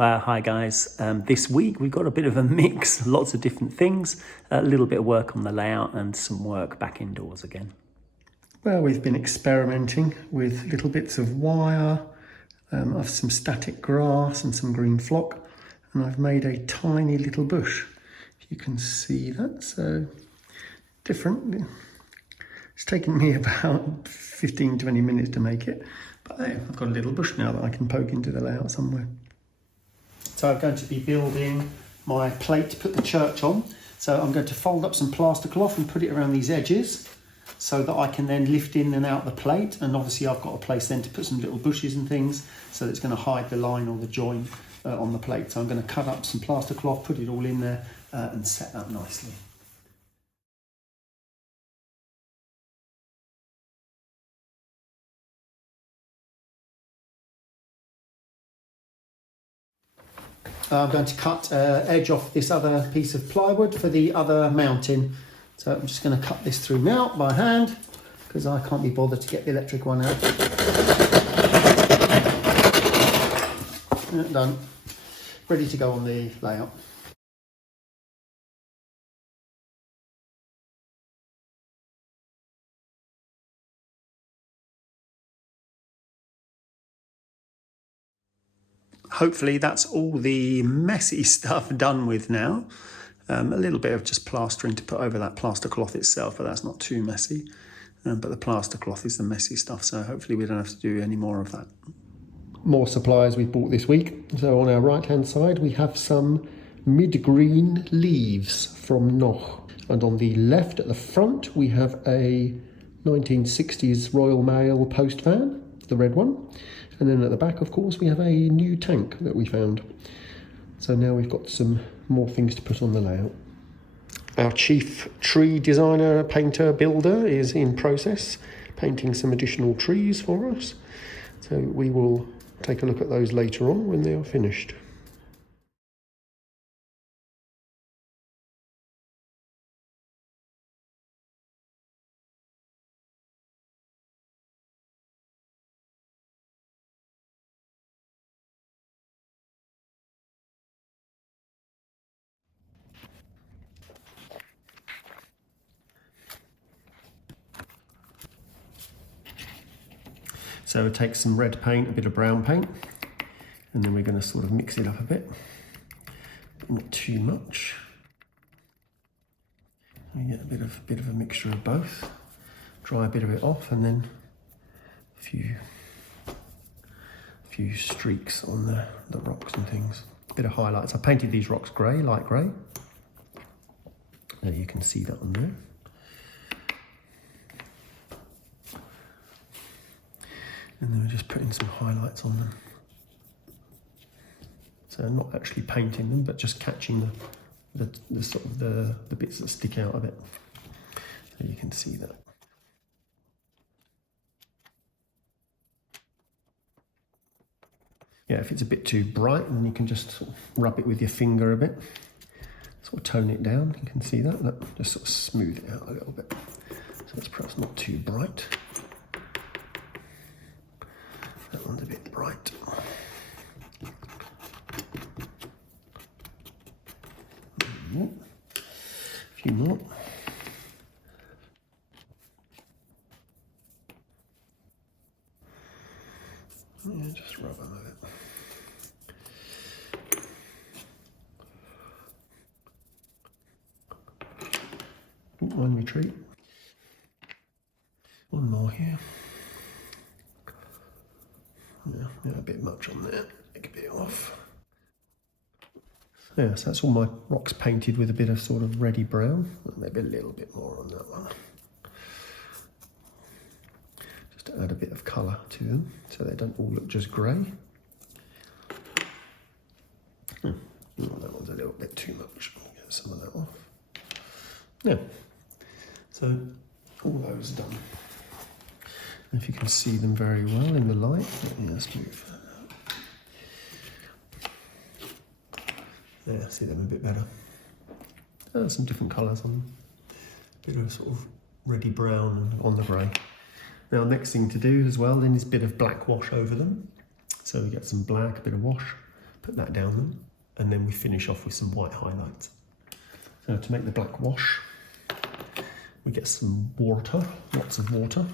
Hi guys, this week we've got a bit of a mix, lots of different things, a little bit of work on the layout and some work back indoors again. Well, we've been experimenting with little bits of wire, of some static grass and some green flock, and I've made a tiny little bush. If you can see that, so different. It's taken me about 15-20 minutes to make it, but there, I've got a little bush now that I can poke into the layout somewhere. So I'm going to be building my plate to put the church on. So I'm going to fold up some plaster cloth and put it around these edges so that I can then lift in and out the plate. And obviously I've got a place then to put some little bushes and things, so that it's going to hide the line or the join on the plate. So I'm going to cut up some plaster cloth, put it all in there and set that nicely. I'm going to cut edge off this other piece of plywood for the other mounting. So I'm just going to cut this through now by hand, because I can't be bothered to get the electric one out. Done. Ready to go on the layout. Hopefully that's all the messy stuff done with now. A little bit of just plastering to put over that plaster cloth itself, but that's not too messy. But the plaster cloth is the messy stuff, so hopefully we don't have to do any more of that. More supplies we've bought this week. So on our right hand side we have some mid-green leaves from Noch. And on the left at the front we have a 1960s Royal Mail post van, the red one. And then at the back, of course, we have a new tank that we found. So now we've got some more things to put on the layout. Our chief tree designer, painter, builder is in process, painting some additional trees for us. So we will take a look at those later on when they are finished. So we'll take some red paint, a bit of brown paint, and then we're going to sort of mix it up a bit, but not too much. We get a bit of a mixture of both. Dry a bit of it off, and then a few streaks on the rocks and things. A bit of highlights. I painted these rocks grey, light grey. Now you can see that on there. And then we're just putting some highlights on them. So not actually painting them, but just catching the sort of the bits that stick out of it. So you can see that. Yeah, if it's a bit too bright, then you can just sort of rub it with your finger a bit. Sort of tone it down, you can see that. Look, just sort of smooth it out a little bit. So it's perhaps not too bright. That one's a bit bright. A few more. Yeah, just rub them a bit. One retreat. One more here. Yeah, a bit much on there. Take a bit off. Yeah, so that's all my rocks painted with a bit of sort of reddy brown. Maybe a little bit more on that one. Just to add a bit of colour to them, so they don't all look just grey. Oh, that one's a little bit too much. I'll get some of that off. Yeah, so all those done. If you can see them very well in the light, let's move that out. Yeah, see them a bit better. Some different colours on them. A bit of sort of reddy brown on the grey. Now, next thing to do as well then is a bit of black wash over them. So we get some black, a bit of wash, Put that down them, and then we finish off with some white highlights. So to make the black wash, we get some water, lots of water.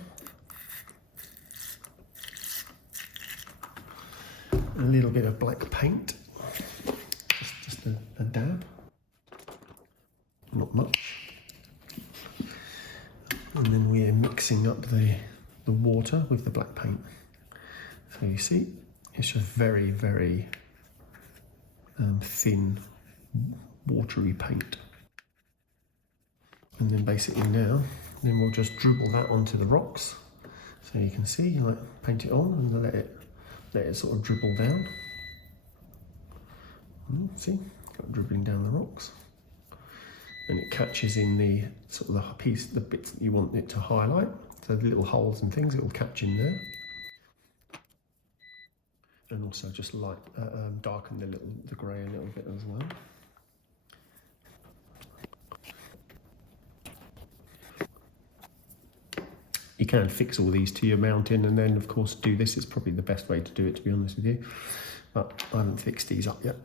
A little bit of black paint, just a dab, not much. And then we are mixing up the water with the black paint. So you see, it's just very, very thin, watery paint. And then basically now, then we'll just dribble that onto the rocks. So you can see, like, paint it on and let it sort of dribble down. See, got dribbling down the rocks. And it catches in the sort of the bits that you want it to highlight. So the little holes and things, it will catch in there. And also just light, darken the grey a little bit as well. You can fix all these to your mountain and then of course do this. It's probably the best way to do it, to be honest with you. But I haven't fixed these up yet.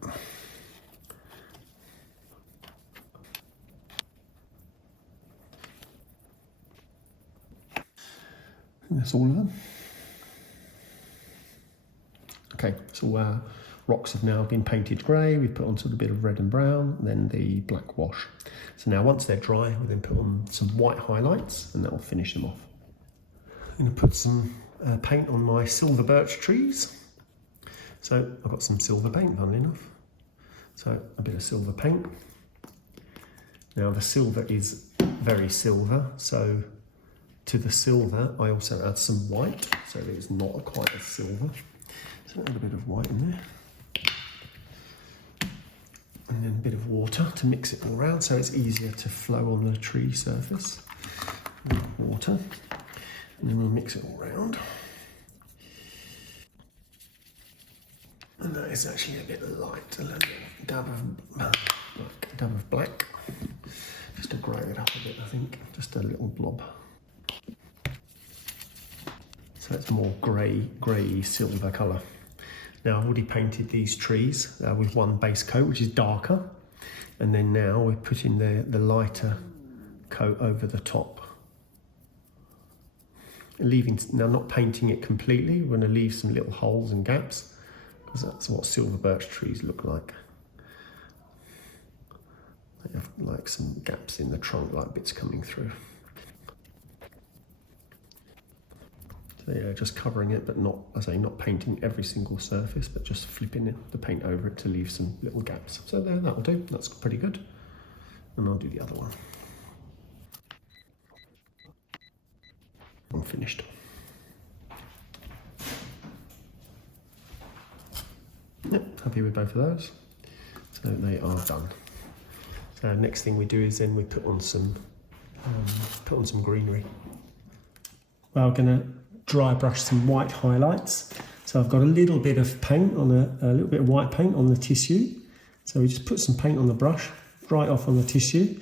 And that's all of them. Okay, so our rocks have now been painted grey. We've put on sort of a bit of red and brown, then the black wash. So now once they're dry, we then put on some white highlights and that will finish them off. I'm going to put some paint on my silver birch trees. So I've got some silver paint, funnily enough. So a bit of silver paint. Now the silver is very silver, so to the silver I also add some white, so that it's not quite as silver. So add a bit of white in there. And then a bit of water to mix it all around so it's easier to flow on the tree surface. Water. And then we'll mix it all around. And that is actually a bit light, a little dab of black. Just to grey it up a bit, I think. Just a little blob. So it's more grey silver colour. Now I've already painted these trees with one base coat, which is darker. And then now we're putting the lighter coat over the top. Now not painting it completely, we're going to leave some little holes and gaps because that's what silver birch trees look like. They have like some gaps in the trunk, like bits coming through. So yeah, just covering it, but not, as I say, not painting every single surface, but just flipping the paint over it to leave some little gaps. So there, that'll do, that's pretty good. And I'll do the other one. I'm finished. Yep, happy with both of those. So they are done. So next thing we do is then we put on some greenery. Well, I'm going to dry brush some white highlights. So I've got a little bit of paint on a little bit of white paint on the tissue. So we just put some paint on the brush, dry it off on the tissue,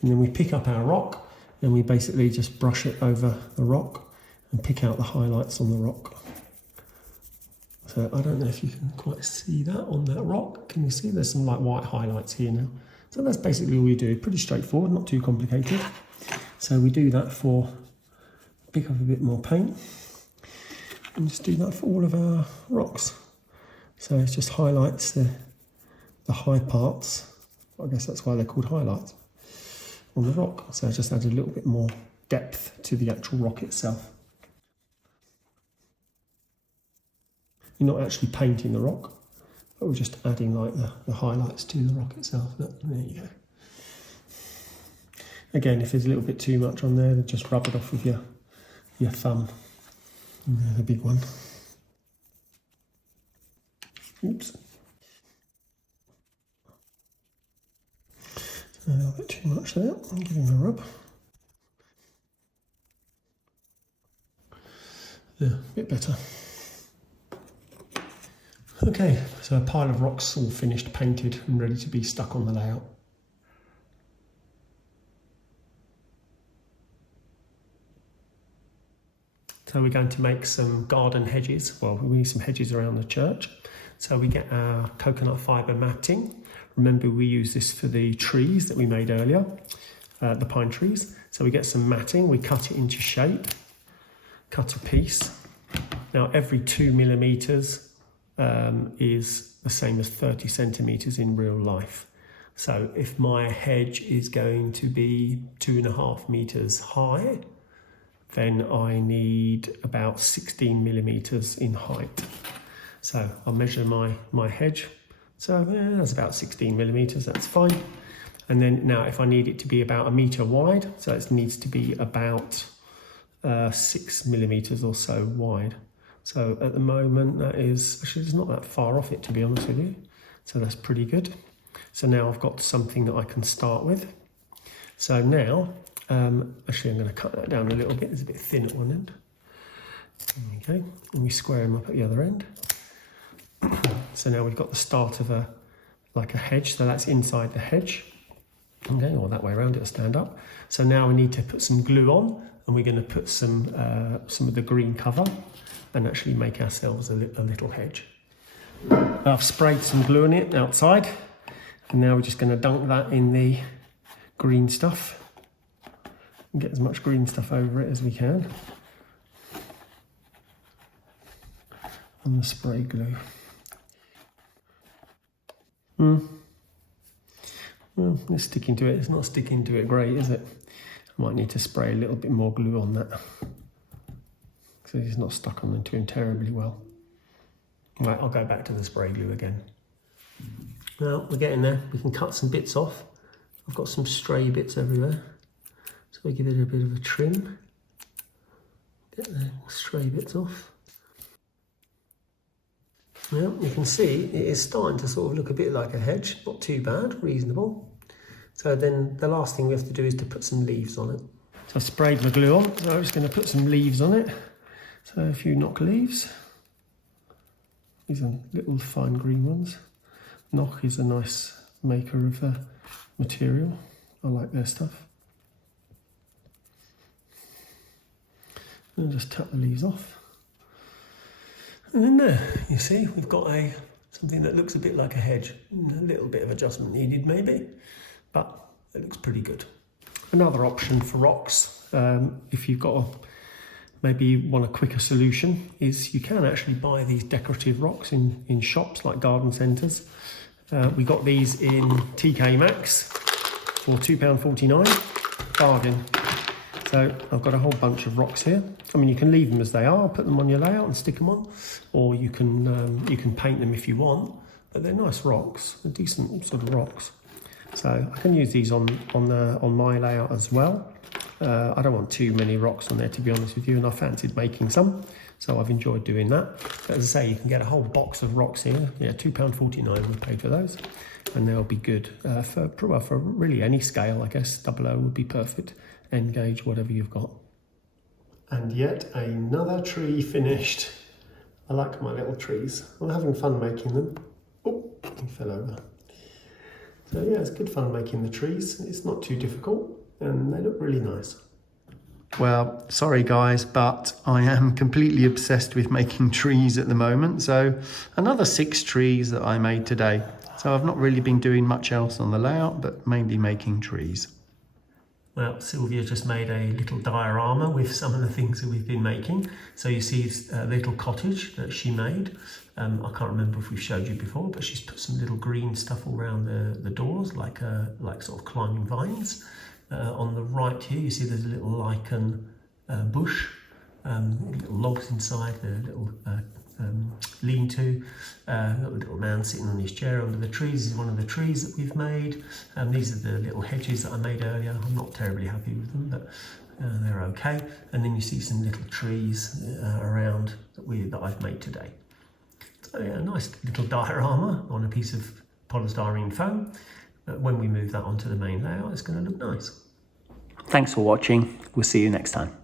and then we pick up our rock. And we basically just brush it over the rock and pick out the highlights on the rock. So I don't know if you can quite see that on that rock. Can you see there's some like white highlights here now? So that's basically all we do. Pretty straightforward, not too complicated. So we do that pick up a bit more paint and just do that for all of our rocks. So it just highlights the high parts. I guess that's why they're called highlights. On the rock, so I just add a little bit more depth to the actual rock itself. You're not actually painting the rock, but we're just adding like the highlights to the rock itself. There you go. Again, if there's a little bit too much on there, then just rub it off with your thumb. And the big one. Oops. A little bit too much there. I'll give him a rub. Yeah, a bit better. Okay, so a pile of rocks all finished, painted and ready to be stuck on the layout. So we're going to make some garden hedges. Well, we need some hedges around the church. So we get our coconut fibre matting. Remember, we use this for the trees that we made earlier, the pine trees. So we get some matting, we cut it into shape, cut a piece. Now every 2 millimeters is the same as 30 centimeters in real life. So if my hedge is going to be 2.5 meters high, then I need about 16 millimeters in height. So I'll measure my hedge. So that's about 16 millimeters, that's fine. And then now if I need it to be about 1 meter wide, so it needs to be about 6 millimeters or so wide. So at the moment that is, actually it's not that far off it, to be honest with you. So that's pretty good. So now I've got something that I can start with. So now, actually I'm going to cut that down a little bit, it's a bit thin at one end. Okay, and we square them up at the other end. So now we've got the start of like a hedge, so that's inside the hedge. Okay, or that way around, it'll stand up. So now we need to put some glue on, and we're going to put some of the green cover and actually make ourselves a little hedge. I've sprayed some glue on it outside, and now we're just going to dunk that in the green stuff and get as much green stuff over it as we can on the spray glue. Well, it's sticking to it. It's not sticking to it great, is it? I might need to spray a little bit more glue on that, because it's not stuck on into terribly well. Right, I'll go back to the spray glue again. Well, we're getting there. We can cut some bits off. I've got some stray bits everywhere, so we give it a bit of a trim. Get the stray bits off. Well, you can see it is starting to sort of look a bit like a hedge. Not too bad, reasonable. So then the last thing we have to do is to put some leaves on it. So I've sprayed my glue on, so I'm just going to put some leaves on it. So a few knock leaves. These are little fine green ones. Knock is a nice maker of material. I like their stuff. And just cut the leaves off. And then there, you see, we've got something that looks a bit like a hedge. A little bit of adjustment needed maybe, but it looks pretty good. Another option for rocks, if you've got maybe you want a quicker solution, is you can actually buy these decorative rocks in shops like garden centres. We got these in TK Maxx for £2.49, bargain. So I've got a whole bunch of rocks here. I mean, you can leave them as they are, put them on your layout and stick them on, or you can paint them if you want. But they're nice rocks, they're decent sort of rocks. So I can use these on my layout as well. I don't want too many rocks on there, to be honest with you, and I fancied making some, so I've enjoyed doing that. But as I say, you can get a whole box of rocks here. Yeah, £2.49 we paid for those, and they'll be good for really any scale, I guess. 00 would be perfect. N-gauge, whatever you've got. And yet another tree finished. I like my little trees. I'm having fun making them. Oh, he fell over. So yeah, it's good fun making the trees. It's not too difficult, and they look really nice. Well, sorry guys, but I am completely obsessed with making trees at the moment. So another 6 trees that I made today. So I've not really been doing much else on the layout, but mainly making trees. Well, Sylvia just made a little diorama with some of the things that we've been making. So you see a little cottage that she made. I can't remember if we've showed you before, but she's put some little green stuff all around the doors, like sort of climbing vines. On the right here, you see there's a little lichen bush, little logs inside the little lean-to. Got a little man sitting on his chair under the trees. This is one of the trees that we've made. These are the little hedges that I made earlier. I'm not terribly happy with them, but they're okay. And then you see some little trees around that I've made today. So yeah, a nice little diorama on a piece of polystyrene foam. When we move that onto the main layout, it's going to look nice. Thanks for watching. We'll see you next time.